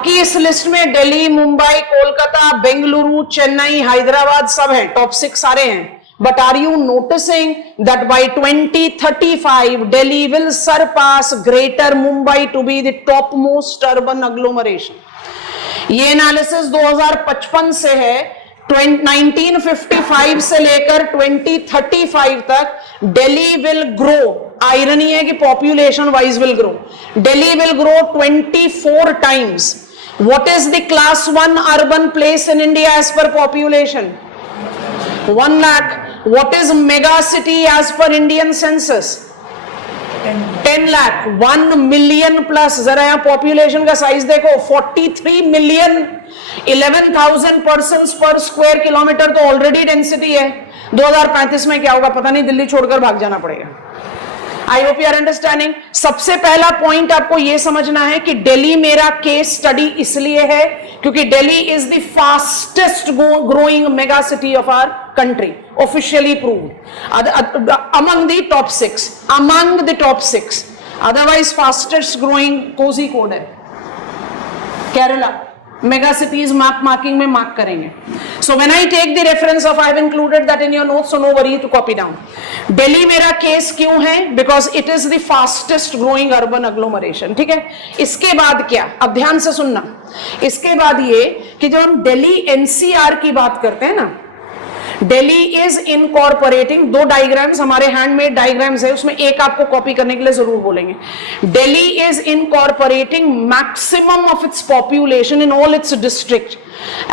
बाकी इस लिस्ट में दिल्ली, मुंबई, कोलकाता, बेंगलुरु, चेन्नई, हैदराबाद सब है, टॉप 6 सारे हैं. But are you noticing that by 2035 Delhi will surpass Greater Mumbai to be the topmost urban agglomeration? ये एनालिसिस 2055 से है. 1955 से लेकर 2035 तक दिल्ली विल ग्रो. आयरनी है कि population wise will grow. Delhi will grow 24 times. What is the class 1 urban place in India as per population? 1 lakh. What is mega city as per Indian census? 10 lakh. 1 million plus. जरा यहाँ population का size देखो, 43 million. 11,000 persons per square kilometer तो already density है. 2035 में क्या होगा पता नहीं, दिल्ली छोड़कर भाग जाना पड़ेगा. I hope you are understanding. सबसे पहला पॉइंट आपको यह समझना है कि दिल्ली मेरा केस स्टडी इसलिए है क्योंकि Delhi is the fastest growing mega city of our country, officially proved among the top 6. Among the top 6. Otherwise fastest growing Kozhikode है Kerala. Mega cities map marking में मार्क करेंगे. So when I take the reference of, I have included that in your notes, so no worry to copy down. Delhi मेरा case क्यों है? Because it is the fastest growing urban agglomeration. ठीक है. इसके बाद क्या, अब ध्यान से सुनना. इसके बाद ये कि जब हम दिल्ली एनसीआर की बात करते हैं ना, दिल्ली इज इनकॉर्पोरेटिंग. 2 डायग्राम्स हमारे हैंडमेड डायग्राम्स है, उसमें एक आपको कॉपी करने के लिए जरूर बोलेंगे. Delhi is incorporating maximum of its population in all its district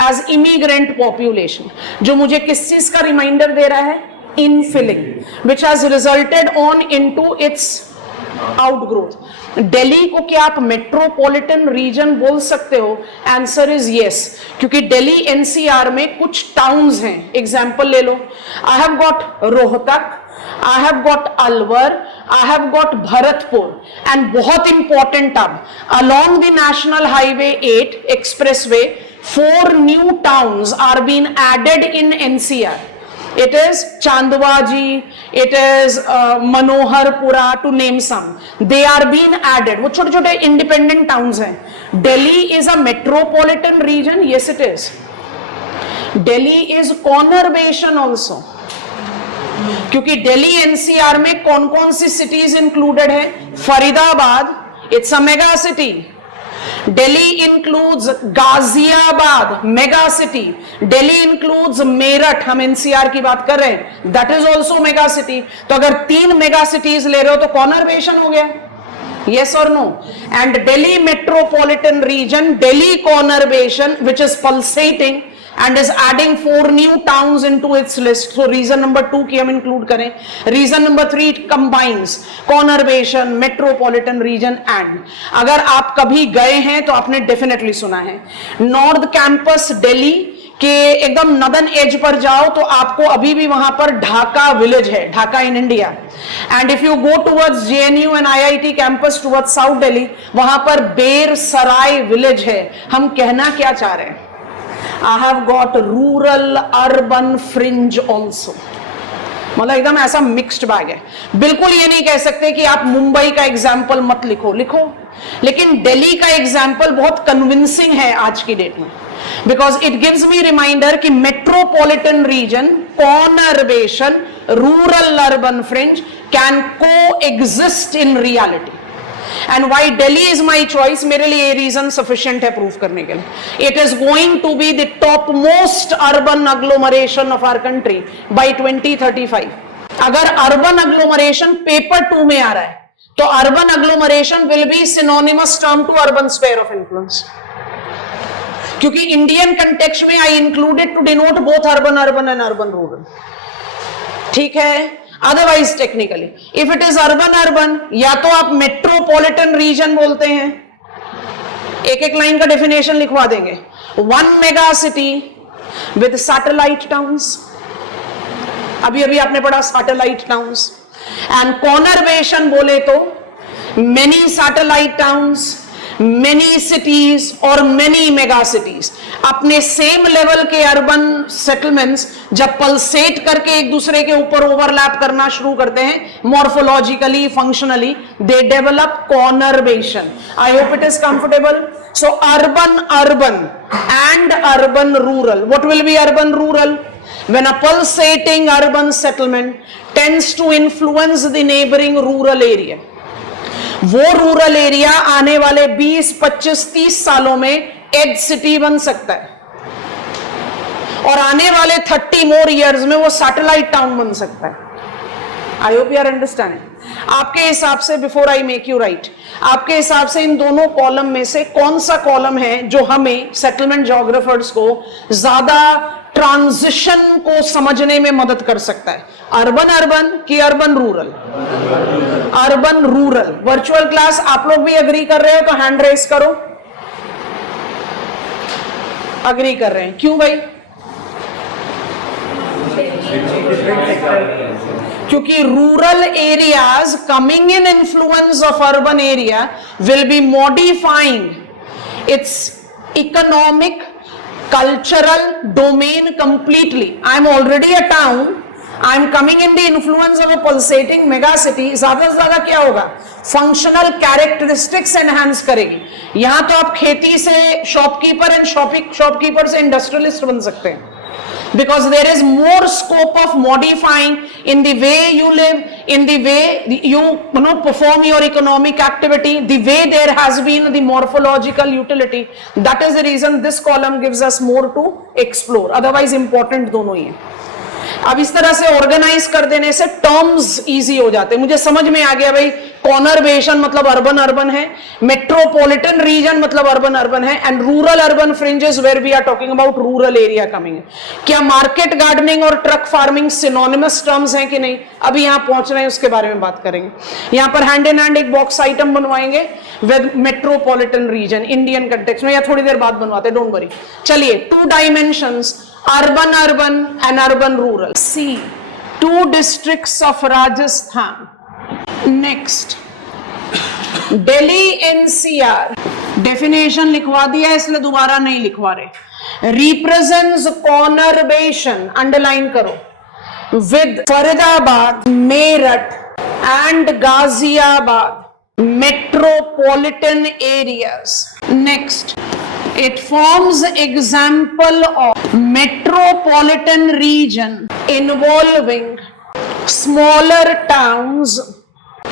as immigrant population. जो मुझे किस चीज का रिमाइंडर दे रहा है? Infilling, which has resulted on into its outgrowth. Delhi को क्या आप मेट्रोपॉलिटन रीजन बोल सकते हो? आंसर इज यस, क्योंकि दिल्ली एनसीआर में कुछ टाउन्स हैं. एग्जांपल ले लो. I have got Rohtak, I have got Alwar, I have got Bharatpur, and बहुत इंपॉर्टेंट, अब along the national highway 8 expressway 4 new towns are been added in NCR. It is Chandwaji, it is Manoharpura, to name some. They are being added. वो छोटे छोटे independent towns हैं. Delhi is a metropolitan region. Yes, it is. Delhi is conurbation also. क्योंकि Delhi NCR में कौन कौन सी cities included है? Faridabad, it's a mega city. Delhi includes Ghaziabad, mega city. Delhi includes Meerut, हम NCR की बात कर रहे हैं, that is also mega city. तो अगर 3 मेगा सिटीज ले रहे हो तो कॉनर्वेशन हो गया. Yes or no? And Delhi metropolitan region, Delhi conurbation, which is pulsating and is adding 4 new towns into its list. So reason number 2 की हम include करें. Reason number 3, it combines conurbation, metropolitan region and. अगर आप कभी गए हैं तो आपने definitely सुना है. North Campus Delhi के एकदम नदन एज पर जाओ तो आपको अभी भी वहां पर ढाका विलेज है, Dhaka in India. And if you go towards JNU and IIT campus towards south Delhi, वहां पर बेर सराय विलेज है. हम कहना क्या चाह रहे हैं? I have got rural urban fringe also. मतलब एकदम ऐसा मिक्स्ड बैग है. बिल्कुल ये नहीं कह सकते कि आप मुंबई का एग्जाम्पल मत लिखो, लिखो, लेकिन दिल्ली का एग्जाम्पल बहुत कन्विंसिंग है आज की डेट में, because it gives me reminder कि metropolitan region, conurbation, rural urban fringe can coexist in reality. And why Delhi is my choice, मेरे लिए ये रीजन सफिशिएंट है प्रूव करने के लिए. It is going to be the top most urban agglomeration of our country by 2035. अगर urban agglomeration paper 2 में आ रहा है तो urban agglomeration will be synonymous term to urban sphere of influence, क्योंकि इंडियन कंटेक्स्ट में I included to denote both urban and urban rural. ठीक है. Otherwise technically if it is urban, या तो आप मेट्रोपॉलिटन रीजन बोलते हैं, एक एक लाइन का डेफिनेशन लिखवा देंगे. 1 mega city with satellite towns, अभी अभी आपने पढ़ा सैटेलाइट टाउन्स. एंड कॉनर्वेशन बोले तो many satellite towns, many cities और मेनी मेगा सिटीज. अपने सेम लेवल के अर्बन सेटलमेंट्स जब पल्सेट करके एक दूसरे के ऊपर ओवरलैप करना शुरू करते हैं, morphologically, functionally, they develop conurbation. I hope it is comfortable. So urban and urban rural. What will be urban rural? When a pulsating urban settlement tends to influence the neighboring rural area. वो rural area आने वाले 20, 25, 30 सालों में as city बन सकता है और आने वाले 30 मोर इयर्स में वो सैटेलाइट टाउन बन सकता है। I hope you are understanding. आपके हिसाब से, before I make you write, आपके हिसाब से इन दोनों कॉलम में से कौन सा कॉलम है जो हमें सेटलमेंट ज्योग्राफर्स को ज्यादा ट्रांजिशन को समझने में मदद कर सकता है? अर्बन अर्बन कि urban rural? Urban rural. Virtual class आप लोग भी अग्री कर रहे हो तो हैंड रेस करो। अग्री कर रहे हैं, क्यों भाई? क्योंकि rural areas coming in influence of urban area will be modifying it's economic cultural domain completely. I am already a town, I am coming in the influence of a pulsating mega city. ज्यादा से ज्यादा क्या होगा? Functional characteristics enhance करेगी। यहां तो आप खेती से शॉपकीपर एंड शॉपकीपर से इंडस्ट्रियलिस्ट बन सकते हैं, because there is more scope of modifying in the way you live, in the way you perform your economic activity, the way there has been the morphological utility. That is the reason this column gives us more to explore. Otherwise important दोनों ही है। अब इस तरह से organise कर देने से terms easy हो जाते हैं। मुझे समझ में आ गया भाई, कॉनरवेशन मतलब अर्बन अर्बन है, मेट्रोपॉलिटन रीजन मतलब अर्बन अर्बन है, and rural urban fringes where we are talking about rural area coming. क्या मार्केट गार्डनिंग और ट्रक फार्मिंग सिनोनिमस टर्म्स हैं कि नहीं? अभी यहां पहुंच रहे हैं, उसके बारे में बात करेंगे। यहां पर हैंड इन हैंड एक बॉक्स आइटम बनवाएंगे with metropolitan region Indian context में, या थोड़ी देर बाद बनवाते, डोंट वरी। चलिए, 2 dimensions, urban urban and urban rural. See, 2 districts of Rajasthan. Next, Delhi NCR. Definition लिखवा दिया है, इसलिए दोबारा नहीं लिखवा रहे। Represents conurbation, underline करो, with Faridabad, Meerut and Ghaziabad metropolitan areas. Next, it forms example of metropolitan region involving smaller towns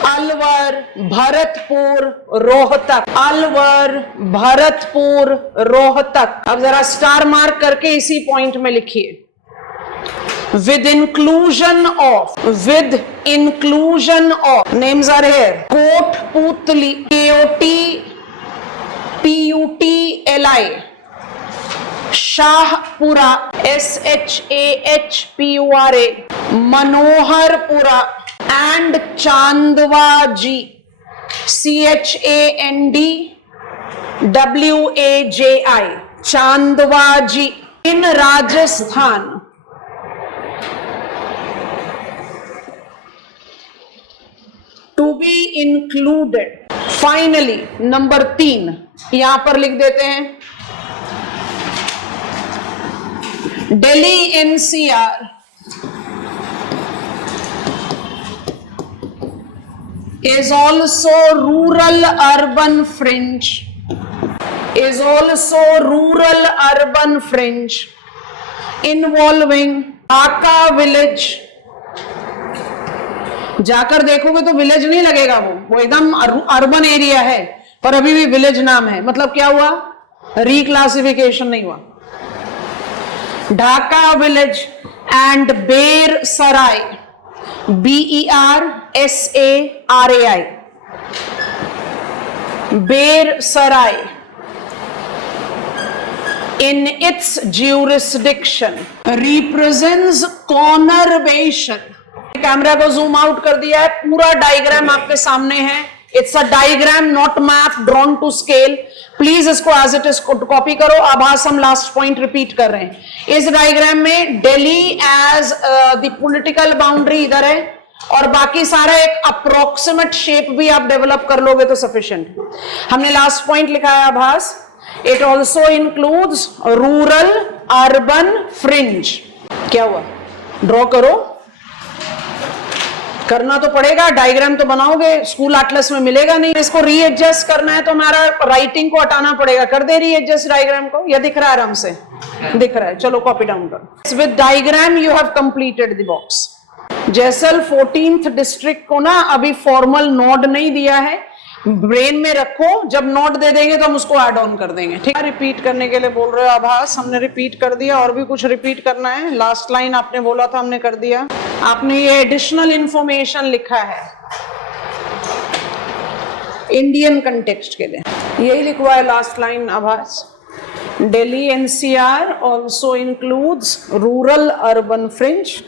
Alwar, Bharatpur, Rohtak. Alwar, Bharatpur, Rohtak. अब जरा स्टार मार्क करके इसी पॉइंट में लिखिए। with inclusion of names are here: Kotputli, KOTPUTLI, Shahpura, SHAHPURA, Manoharpura and Chandwaji, CHANDWAJI, Chandwaji in Rajasthan. To be included. Finally, number 3 यहां पर लिख देते हैं, Delhi NCR is also rural urban fringe, involving Dhaka village. जाकर देखोगे तो village नहीं लगेगा, वो एकदम अर्बन एरिया है पर अभी भी विलेज नाम है। मतलब क्या हुआ? रिक्लासिफिकेशन नहीं हुआ। ढाका विलेज एंड बेर Sarai, BERSARAI, Ber Sarai in its jurisdiction represents conurbation. Camera को जूम आउट कर दिया है, पूरा डायग्राम आपके सामने है। It's a diagram not map drawn to scale. Please इसको एज इट इज कॉपी करो। आभास हम लास्ट पॉइंट रिपीट कर रहे हैं। इस डायग्राम में Delhi as the political boundary इधर है और बाकी सारा एक अप्रोक्सीमेट शेप भी आप डेवलप कर लोगे तो सफिशिएंट। हमने लास्ट पॉइंट लिखा है आभास, it also includes rural urban fringe. क्या हुआ? ड्रॉ करो। करना तो पड़ेगा, डायग्राम तो बनाओगे, स्कूल एटलस में मिलेगा नहीं। इसको रीएडजस्ट करना है तो हमारा राइटिंग को हटाना पड़ेगा। कर दे रीएडजस्ट डायग्राम को, या दिख रहा है आराम से? दिख रहा है, चलो कॉपी डाउन करो। With diagram you have completed the box. Jesal 14th district को ना अभी फॉर्मल नोड नहीं दिया है, ब्रेन में रखो, जब नोट दे देंगे तो हम उसको ऐड ऑन कर देंगे, ठीक है? रिपीट करने के लिए बोल रहे हो आभास, हमने रिपीट कर दिया। और भी कुछ रिपीट करना है? लास्ट लाइन आपने बोला था, हमने कर दिया। आपने ये एडिशनल इंफॉर्मेशन लिखा है इंडियन कंटेक्स्ट के लिए, यही लिखवा है last line Abhas. Delhi NCR also includes rural urban fringe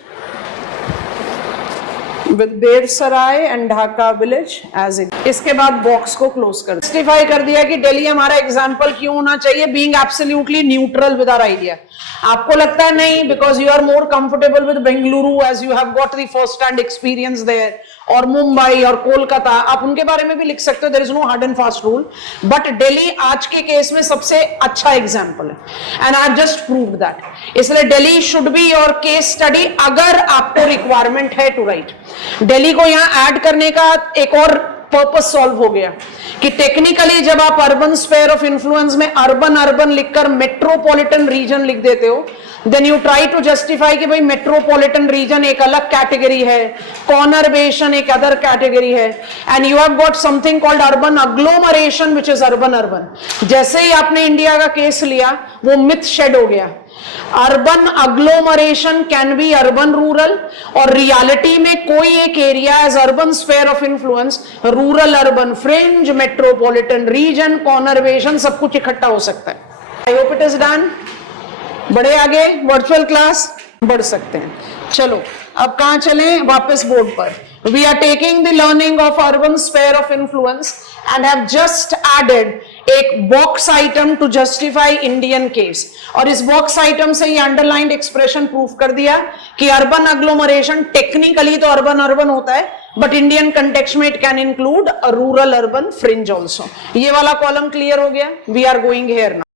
with Bersarai and Dhaka village as it. इसके बाद बॉक्स को क्लोज कर जस्टिफाई कर दिया कि दिल्ली हमारा एग्जाम्पल क्यों होना चाहिए, being absolutely neutral with our idea. आपको लगता है नहीं, because you are more comfortable with Bengaluru as you have got the first hand experience there, और मुंबई और कोलकाता, आप उनके बारे में भी लिख सकते हो, there is no hard and fast rule, but Delhi आज के केस में सबसे अच्छा एग्जाम्पल है and I have just proved that. इसलिए Delhi should be your case study अगर आपको रिक्वायरमेंट है टू राइट। दिल्ली को यहां ऐड करने का एक और पर्पस सॉल्व हो गया कि टेक्निकली जब आप अर्बन स्फीयर ऑफ इन्फ्लुएंस में अर्बन अर्बन लिखकर मेट्रोपॉलिटन रीजन लिख देते हो, then you try to justify कि भाई मेट्रोपॉलिटन रीजन एक अलग कैटेगरी है, कॉनरवेशन एक अदर कैटेगरी है, and you have got something called urban agglomeration which is urban urban. जैसे ही आपने इंडिया का केस लिया वो मिथ शेड हो गया। Urban agglomeration can be urban rural, और रियलिटी में कोई एक area as urban sphere of influence, rural urban fringe, metropolitan region, conurbation, सब कुछ इकट्ठा हो सकता है। I hope it is done. बढ़े आगे, वर्चुअल क्लास बढ़ सकते हैं। चलो अब कहां चलें? वापस बोर्ड पर। We are taking the learning of urban sphere of influence and have just added एक box item to justify Indian case, और इस बॉक्स आइटम से ये अंडरलाइंड एक्सप्रेशन प्रूफ कर दिया कि अर्बन अग्लोमरेशन टेक्निकली तो अर्बन अर्बन होता है, बट इंडियन कंटेक्स्ट में it can include rural urban fringe also. ये वाला कॉलम क्लियर हो गया। We are going here now.